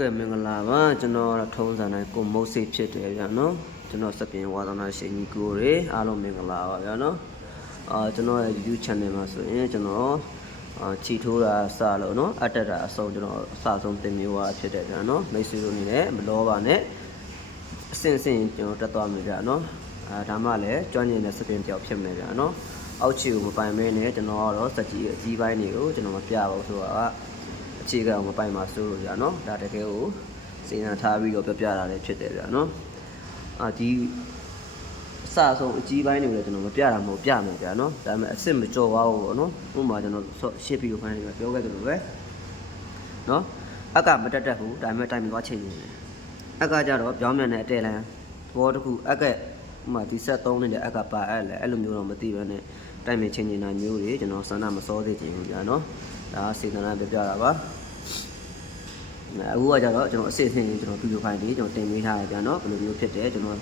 ကဲ့မင်္ဂလာပါကျွန်တော်ကတော့ထုံးစံတိုင်းကိုမုတ်စိတ်ဖြစ်တယ်ဗျာနော်ကျွန်တော်စပင်ဝါသနာရှင်ကြီးကိုတွေအားလုံးမင်္ဂလာပါဗျာနော်အာကျွန်တော်ရဲ့ YouTube channel မှာဆိုရင်ကျွန်တော်အာချီထိုးတာစလို့နော်အတက်တာအဆုံးကျွန်တော်အစဆုံးတင်မျိုးပါဖြစ်တယ်ဗျာနော်မိတ်ဆွေတို့အနေနဲ့မလောပါနဲ့အစင်စင်ကျွန်တော်တက်သွားမယ်ဗျာနော်အာဒါမှလည်းကျွမ်းကျင်တဲ့စပင်တယောက်ဖြစ်မယ်ဗျာနော်အောက်ခြေကိုမပိုင်မဲနဲ့ကျွန်တော်ကတော့စက်ကြီးအကြီးပိုင်းတွေကိုကျွန်တော်မပြပါဘူးဆိုတာက အခြေခံမပိုင်ပါစိုးလို့ကြာနော်ဒါတကယ်ကိုစေနာထားပြီးတော့ပြပြတာလည်းဖြစ်တယ်ကြာနော်အာဒီအစဆုံးအကြီးပိုင်းတွေလည်းကျွန်တော်မပြတာမဟုတ်ပြမယ်ကြာနော်ဒါပေမဲ့အစ်စ်မကြော်ပါဘူးပေါ့နော်ဥပမာကျွန်တော်ရှစ်ပြီးတော့ဖိုင်းနေပြောခဲ့သလိုပဲနော်အက်ကမတက်တက်ဘူးဒါပေမဲ့တိုင်မသွားချိန်နေတယ်အက်ကကြတော့ပြောင်းမြန်တဲ့အတဲလန်သဘောတစ်ခုအက်ကဥပမာဒီဆက်သုံးနေတဲ့အက်ကပါအဲ့လေအဲ့လိုမျိုးတော့မသိဘဲနဲ့တိုင်မချင်းနေတာမျိုးတွေကျွန်တော်စန္ဒမစောသေးချင်ဘူးကြာနော်ဒါစေတနာပြပြတာပါ အခုကကြတော့ကျွန်တော်အစစ်အစစ်ကျွန်တော်ဗီဒီယိုဖိုင်လေးကျွန်တော်တင်ပေးထားရပြန်နော်ဘယ်လိုမျိုးဖြစ်တယ်ကျွန်တော်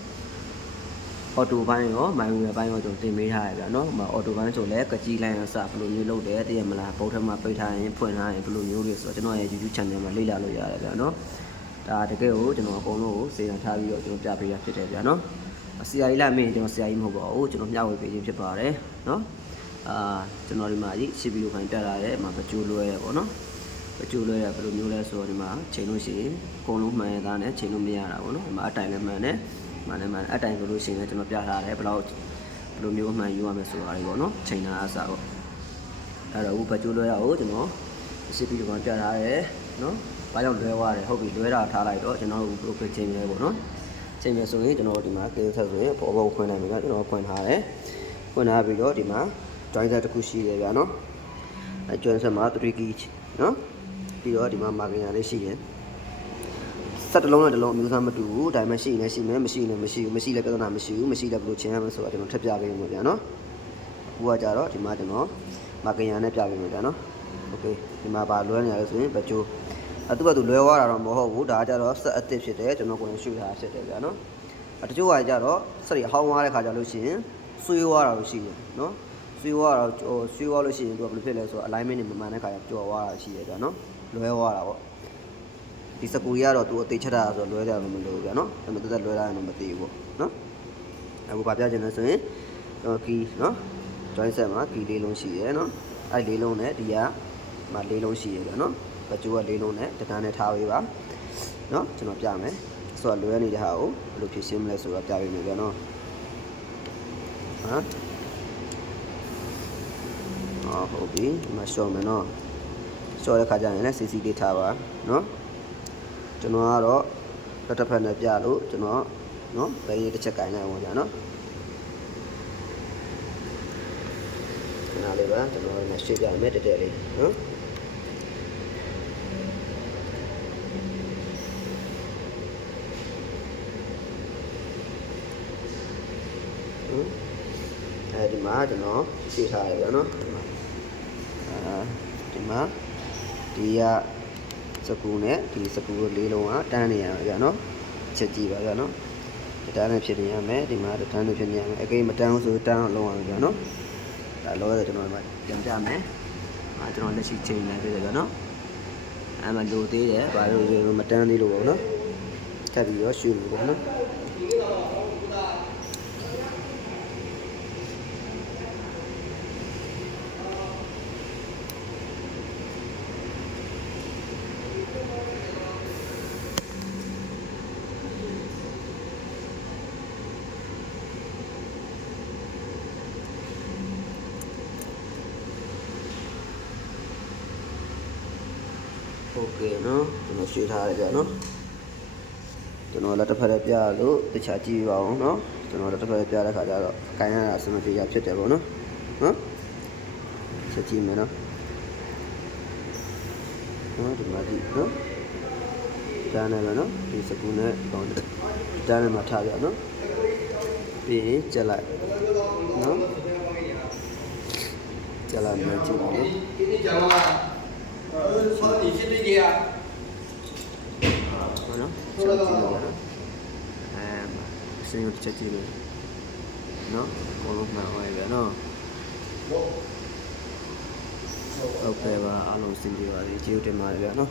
အော်တိုဘိုင်းရောမိုင်းဝယ်ဘိုင်းရောကျွန်တော်တင်ပေးထားရပြန်နော်။ဟိုအော်တိုဘိုင်းဆိုလဲကကြီးလိုင်းအစဘယ်လိုမျိုးလုပ်တယ်တည့်ရမလားဘုတ်ထမပိတ်ထားရင်ဖွင့်ထားရင်ဘယ်လိုမျိုးလဲဆိုတော့ကျွန်တော်ရဲ့ YouTube channel မှာလေ့လာလို့ရတယ်ပြန်နော်။ဒါတကယ်ကိုကျွန်တော်အကုန်လုံးကိုစေတမ်းထားပြီးတော့ကျွန်တော်ပြပေးရဖြစ်တယ်ပြန်နော်။ဆရာကြီးလာမင်းကျွန်တော်ဆရာကြီးမဟုတ်ပါဘူးကျွန်တော်မျှဝေပေးခြင်းဖြစ်ပါတယ်နော်။အာကျွန်တော်ဒီမှာရှိဗီဒီယိုဖိုင်ပြလာတယ်အမှမကြိုးလွဲရပါတော့နော်။ အကျိုးလဲရဘယ်လိုမျိုးလဲဆိုတော့ဒီမှာချိန်လို့ရှိရင်အကုန်လုံးမှန်ရသားနဲ့ချိန်လို့မရတာပေါ့နော်ဒီမှာအတိုင်လည်းမှန်တယ်မှန်လည်းမှန်အတိုင်ဆိုလို့ရှိရင်လည်းကျွန်တော်ပြထားတယ်ဘယ်လောက်ဘယ်လိုမျိုးအမှန်ယူရမယ်ဆိုတာတွေပေါ့နော်ချိန်တာအစားပေါ့အဲ့တော့အခုဘကျိုးလွဲရကိုကျွန်တော်စစ်ပြီးတော့ပြထားတယ်နော်ဘာကြောင့်လွဲသွားတယ်ဟုတ်ပြီလွဲတာထားလိုက်တော့ကျွန်တော်တို့ profit ချိန်ရဲပေါ့နော်ချိန်ရဲဆိုရင်ကျွန်တော်ဒီမှာကေဆက်ဆိုရင်ပေါ်ပေါ်ခွင့်နိုင်ပြီကကျွန်တော်ခွင့်ထားတယ်ခွင့်ထားပြီးတော့ဒီမှာ join set တစ်ခုရှိတယ်ဗျာနော်အဲ join set မှာ3 key နော် ပြီးတော့ဒီမှာမာကင်ယာလေးရှိတယ်စက်တစ်လုံးနဲ့တစ်လုံးအမျိုးအစားမတူဘူးဒါပေမဲ့ရှိရင်လည်းရှိမယ်မရှိရင်လည်းမရှိဘူးမရှိလည်းပြဿနာမရှိဘူးမရှိလည်းဘယ်လိုချင်းရမလဲဆိုတာကျွန်တော်ထပ်ပြပေးမှာဗျာနော်အခုကကြတော့ဒီမှာကျွန်တော်မာကင်ယာနဲ့ပြပေးမှာဗျာနော်โอเคဒီမှာပါလွဲနေရလို့ဆိုရင်ဘကြိုးအတူတူလွဲသွားတာတော့မဟုတ်ဘူးဒါကကြတော့ဆက်အစ်စ်ဖြစ်တယ်ကျွန်တော်ကိုယ်ရှုထားဖြစ်တယ်ဗျာနော်အတချို့ကကြတော့စက်ရဟောင်းသွားတဲ့ခါကြလို့ရှိရင်ဆွေးသွားတာလို့ရှိတယ်နော်ဆွေးသွားတာဟိုဆွေးသွားလို့ရှိရင်သူကဘယ်လိုဖြစ်လဲဆိုတော့ alignment တွေမမှန်တဲ့ခါကျကြော်သွားတာရှိတယ်ဗျာနော် လွဲသွားတာပေါ့ဒီစကူရီကတော့သူအသေးချက်တာဆိုတော့လွဲတယ်လို့မလို့ဗျာနော်အဲ့လိုတက်တက်လွဲလာရင်တော့မသိဘူးပေါ့နော်အခုဗာပြချင်တယ်ဆိုရင်ကျွန်တော်ကီနော် join set မှာကီလေးလုံးရှိရယ်နော်အဲ့လေးလုံးနဲ့ဒီကမှာလေးလုံးရှိရယ်ဗျာနော်ဘကျိုးကလေးလုံးနဲ့တန်းနဲ့ထားပေးပါနော်ကျွန်တော်ပြမယ်ဆိုတော့လွဲနေတဲ့ဟာကိုဘယ်လိုဖြည့်ရှင်းမလဲဆိုတော့ပြပေးမယ်ဗျာနော်ဟမ်အော်ဟုတ်ပြီဒီမှာရှော့မယ်နော် ရှော့တဲ့ခါကျရင်လည်း CC လေးထားပါเนาะကျွန်တော်ကတော့လက်တစ်ဖက်နဲ့ပြလို့ကျွန်တော်เนาะဘယ်ရေးတစ်ချက်ကင်လိုက်အောင်ကြာเนาะခဏလေးပါကျွန်တော်လည်းရှေ့ပြမယ်တက်တက်လေးเนาะအဲဒီမှာကျွန်တော်ရှေ့ထားရပါเนาะဒီမှာအာဒီမှာ ဒီကစကူနဲ့ဒီစကူလေးလုံးကတန်းနေရပါဗျာနော်ချက်ကြည့်ပါဗျာနော်ဒီတန်းနဲ့ဖြစ်နေရမယ်ဒီမှာတန်းနဲ့ဖြစ်နေရမယ်အကိမတန်းဆိုတန်းအောင်လုံးအောင်ဗျာနော်ဒါလောရကျွန်တော်ဒီပြန်ပြမယ်အာကျွန်တော်လက်ရှိချိန်နေပြီဗျာနော်အဲ့မှာလိုသေးတယ်ဘာလို့မတန်းသေးလို့ပေါ့နော်ထပ်ပြီးတော့ရှူလို့ပေါ့နော် ဟုတ်ကဲ့နော်ကျွန်တော်ရွှေထားရကြနော်ကျွန်တော်လက်တစ်ဖက်လည်းပြလို့တခြားကြည့်ပါအောင်နော်ကျွန်တော်လက်တစ်ဖက်လည်းပြတဲ့ခါကျတော့အကန်ရတာအဆင်မပြေရဖြစ်တယ်ပေါ့နော်နော်ချက်ကြည့်မယ်နော်နော်ဒီမှာကြည့်နော်တန်းနေမယ်နော်ဒီစကူနဲ့ပေါင်းတယ်တန်းနေမှာထားပြနော်ပြီးရင်ကြက်လိုက်နော်ကြက်လိုက်မယ်ကြည့်ပါနော် ဆိုဒီဖြစ်နေကြရနော်ဆိုတော့အဲစင်ကိုချက်ကြည့်လို့နော်ကိုလုံးမှာဟိုရယ်နော်ဟုတ်ကဲ့ပါအားလုံးစင်ကြပါစေကျေးဇူးတင်ပါတယ်ဗျာနော်